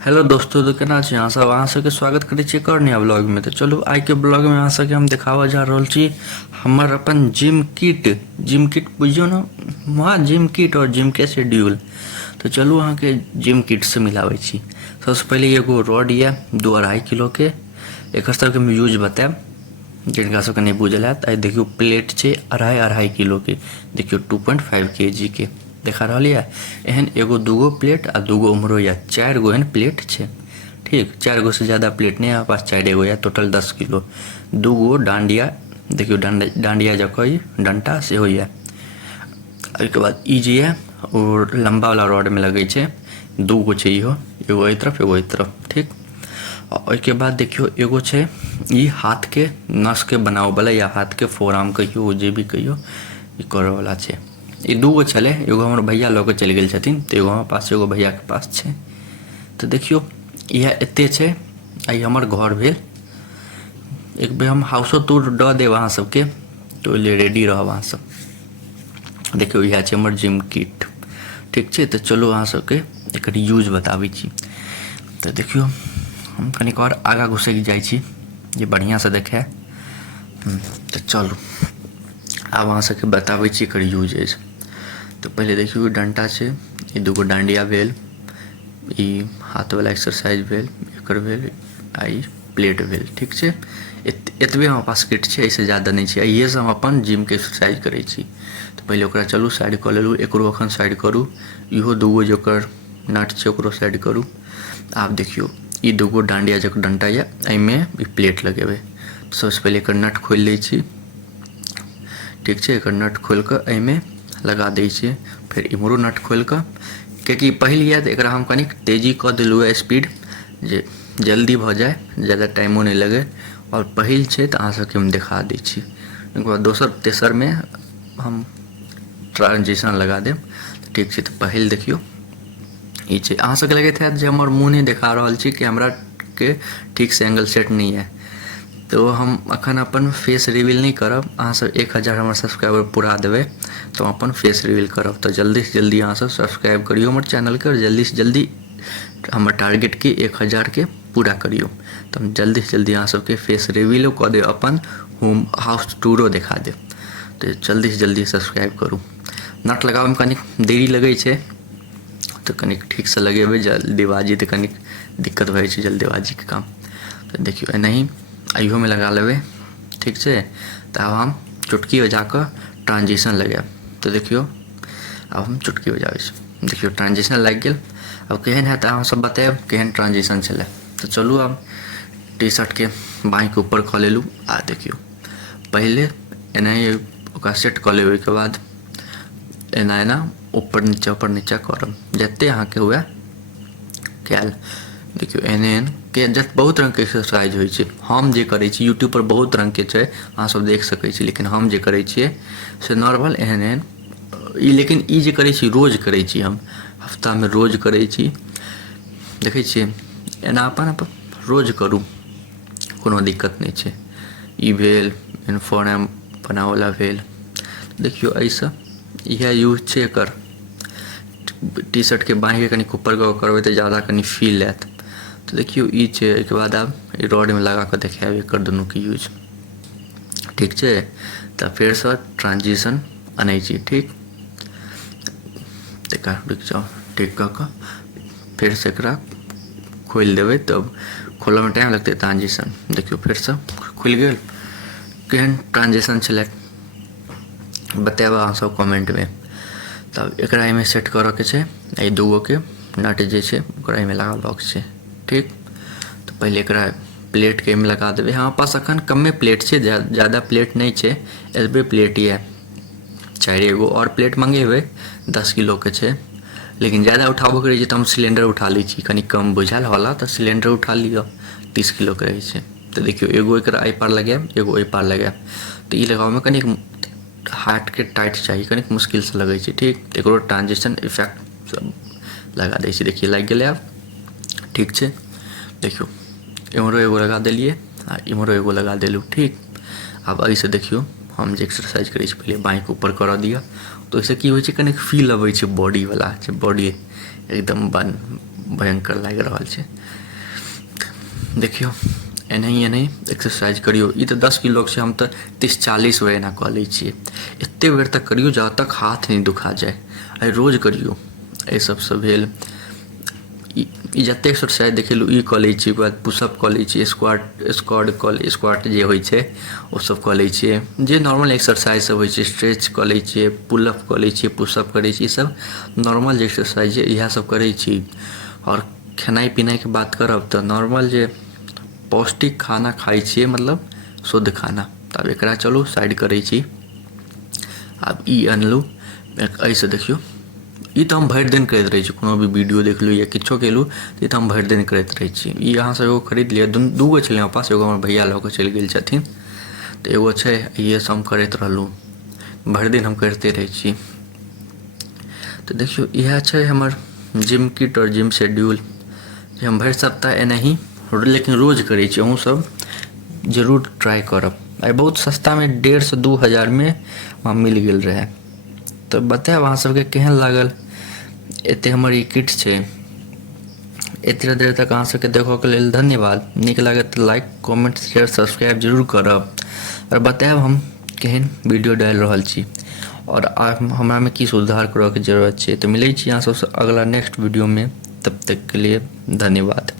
Hello दोस्तों, तो केना छी अहाँ सब? अहाँ सबके स्वागत करै छी एक और नया ब्लॉग में। तो चलू आइ के ब्लॉग में अहाँ सबके हम देखाबऽ जा रहल छी हमर अपन जिम किट बुझियो ना, वहाँ जिम किट और जिम के शेड्यूल। तो चलू अहाँ के जिम किट से मिलाबै छी। सबसे पहले एगो रॉड ये 2-2.5 किलो के, एकर सबके हम यूज बताएब जिनका सबके नहीं बुझल हैत। आई देखियो प्लेट छै 2.5 किलो के, देखियो 2.5 kg के देखा रहल है। एहन एगो दूगो प्लेट आ दूगो उम्हरो या 4 गो एहन प्लेट छै। ठीक, 4 गो से ज़्यादा प्लेट नहीं है पास, 4 गो या टोटल 10 किलो। दूगो डांडिया, देखियो डांडिया जकाँ ई डंटा से हो। ओहिके बाद ई जे है और लंबा वाला रॉड में लगे छै, दूगो छै इहो, एगो एहि तरफ एगो एहि तरफ। ठीक, ओहिके बाद देखियो एगो छै ई हाथ के नस के बनावे वाला या हाथ के फोराम कहियो जे भी कहियो, ई करे वाला छै। ई दूगो छलै, एगो हमर भैया लऽ के चलि गेल छथिन, तो एगो हमरा पास एगो भैया के पास छै। तो देखियो इएह एते छै। आई हमर घर भेल। एक बेर हम हाउसो टूर दऽ देब अहाँ सबके, तो ओहि रेडी रहब अहाँ सब। देखियो इएह छै हमर जिम किट। ठीक छै, तो चलू अहाँ सबके एकर यूज बताबै छी। तो देखियो हम कनिक और आगाँ घुसैक जाइ छी जे बढ़िया से देखे। तो चलू आब अहाँ सबके बताबै छी एकर यूज अछि। तो पहले देखियो डंटा छै, ई दूगो डांडिया भेल, ई हाथ वाला एक्सरसाइज भेल, एकर भेल, आ ई प्लेट भेल। ठीक छै, एतबे हमारे पास किट छै, ऐसे ज़्यादा नहीं छै। ये से हम अपन जिम के एक्सरसाइज करै छी। तो पहले ओकरा चलू साइड कऽ लेलू, एकरो अखन साइड करू, इहो दूगो जोकर नट छै ओकरो साइड करू। आब देखियो ई दूगो डांडिया जकर डंटा ये, एहिमे ई प्लेट लगेबै। तो सबसे पहले एकर नट खोलि लै छी। ठीक छै, एकर नट खोलि कऽ एहिमे लगा दै छियै। फिर इम्हरो नट खोलि कऽ, किएकि पहिल यऽ तऽ एकरा हम कनिक तेजी कऽ देलहुँ है स्पीड, जे जल्दी भऽ जाए, ज़्यादा टाइमो नहीं लगे। और पहिल छै तऽ अहाँ सबके हम देखा दै छी, ओहिके बाद दोसर तेसर में हम ट्रांजिशन लगा देब। ठीक छै, तो पहिल देखियो ई छै। अहाँ सबके लगैत हैत जे हमर मुँह नहीं देखा रहल छी, कैमरा के ठीक से एंगल सेट नहीं है। तो हम अखन अपन फेस रिवील नहीं करब। अहाँ सब 1000 हमर सब्सक्राइबर पूरा देबै तो अपन फेस रिवील करब। तो जल्दी से जल्दी अहाँ सब सब्सक्राइब करियो हमर चैनल के, और जल्दी से जल्दी हमर टारगेट के 1000 के पूरा करियो। तो हम जल्दी से जल्दी अहाँ सबके फेस रिवीलो कऽ देब, अपन होम हाउस टूरो देखा देब। तो जल्दी से जल्दी सब्सक्राइब करू। नट लगाबे में कनिक देरी लगे छै, तो कनिक ठीक से लगेबै। जल्दीबाजी तो कनिक दिक्कत भए छै, जल्दीबाजी के काम। तो देखियो एनाही अइहो में लगा लेबै। ठीक छै, तो अब हम चुटकी बजा कऽ ट्रांजिशन लगाएब। तो देखियो अब हम चुटकी बजाबै छी, देखियो ट्रांजिशन लागि गेल। अब केहन हैत अहाँ सब बताएब केहन ट्रांजिशन छलै। तो चलू अब टी शर्ट के बाँहि के ऊपर कऽ लेलू। आ देखियो पहले एनाही ओकरा सेट कऽ लेबै, ओहिके बाद एना एना ऊपर नीचा करब, जते अहाँके हुए कयल। देखियो एहन एहन के बहुत रंग के एक्सरसाइज होइ छै। हम जे करै छी, यूट्यूब पर बहुत रंग के छै, अहाँ सब देख सकै छी, लेकिन हम जे करै छियै से नॉर्मल एहन एहन ई। लेकिन ई जे करै छी रोज करै छी, हम हफ्ता में रोज करै छी। देखै छियै एना अपन रोज करू, कोनो दिक्कत नहीं छै। ई भेल इन्फोर्म बनावला भेल। देखियो एहिसँ इएह यूज छै एकर। टी शर्ट के बाँहि के कनि ऊपर करबै तऽ ज़्यादा कनि फील आयत। तो देखियो ई छै। एहिके बाद आब ई रॉड में लगा कऽ देखाएब एकर दुनू के यूज। ठीक छै, तो फिर से ट्रांजिशन आनै छी। ठीक, देखा रुक जाओ, ठीक कऽ कऽ फिर से एकरा खोलि देबै, तब खोलऽ में टाइम लगतै। ट्रांजिशन देखियो फिर से खुलि गेल। केहन ट्रांजिशन छलै बताएब अहाँ सब कमेंट में। तब एकरा एहिमे सेट करऽ के छै, एहि दूगो के नट जे छै ओकरा एहिमे लगाबऽ के छै। ठीक, तो पहले एकरा प्लेट के एहिमे लगा देबै। हमारे पास अखन कमे प्लेट छै, ज़्यादा प्लेट नहीं छै, एतबे प्लेट ये। 4 और प्लेट मंगेबै 10 किलो के छै, लेकिन ज़्यादा उठाबऽ के रहै छै तऽ हम सिलेंडर उठा लै छी। कनि कम बुझायल वाला तऽ सिलेंडर उठा लिअ, 30 किलो के रहै छै। तो देखियो एगो एकरा एहि पार लगाएब, एगो एहि पार लगाएब। तो ई लगाबऽ में कनिक हाथ के टाइट चाहिए, कनिक मुश्किल से लगे छै। ठीक, तो एकरो ट्रांजिशन इफेक्ट सब लगा दै छी। देखिए लागि गेलै आब। ठीक छै, देखियो इम्हरो एगो लगा देलिए आ इम्हरो एगो लगा देलू। ठीक, आब एहिसँ देखियो हम जे एक्सरसाइज करै छी, पहले बाँहि के ऊपर करऽ दिअ। तो ओहिसँ की होइ छै, कनिक फील अबै छै बॉडी वाला, बॉडी एकदम भयंकर लागि रहल छै। देखियौ एनाही एक्सरसाइज करियौ। ई तऽ 10 किलो छै, हम तऽ 30-40 बेर एना कऽ लै छियै। एतेक बेर तक करियौ जहाँ तक हाथ नहि दुखा जाय। एहि रोज करियौ। एहि सबसँ भेल ई जतेक एक्सरसाइज देखेलहुँ ई कऽ लै छियै। ओकर बाद पुशअप कऽ लै छियै, स्क्वाट जे होइ छै ओसब कऽ लै छियै। जे नॉर्मल एक्सरसाइज सब होइ छै, स्ट्रेच कऽ लै छियै, पुलअप कऽ लै छियै, पुशअप करै छी। ईसब नॉर्मल जे एक्सरसाइज छै इएह सब करै छी। आओर खेनाइ पिनाइके बात करब तऽ नॉर्मल जे पौष्टिक खाना खाइ छियै, मतलब शुद्ध खाना। तऽ आब एकरा चलू साइड करै छी। आब ई अनलहुँ। एहिसँ देखियौ ई तऽ हम भरि दिन करैत रहै छी। कोनो भी वीडियो देखलहुँ या किछो केलहुँ तऽ ई तऽ हम भरि दिन करैत रहै छी। ई अहाँसब एगो खरीद लिअ। दूगो छलै हमरा पास, एगो हमर भैया लऽ कऽ चलि गेल छथिन तऽ एगो छै। इएहसब हम करैत रहलहुँ, भरि दिन हम करिते रहै छी। तऽ देखियौ इएह छै हमर जिम किट आओर जिम शेड्यूल जे हम भरि सप्ताह एनाही लेकिन रोज करै छी। अहूँसब जरूर ट्राइ करब। आइ बहुत सस्तामे 1,500-2 हजारमे हमरा मिल गेल रहै। तऽ बतायब अहाँ सबके केहन लागल। एतेक हमर ई किट छै। एतेक देर तक अहाँ सबके देखऽके लेल धन्यवाद। नीक लागत तऽ लाइक, कमेंट, शेयर, सब्सक्राइब जरूर करब। आओर बतायब हम केहन वीडियो डालि रहल छी आओर हमरामे की सुधार करऽके जरूरत छै। तऽ मिलै छी अहाँ सबसँ अगला नेक्स्ट वीडियोमे। तब तक के लिए धन्यवाद।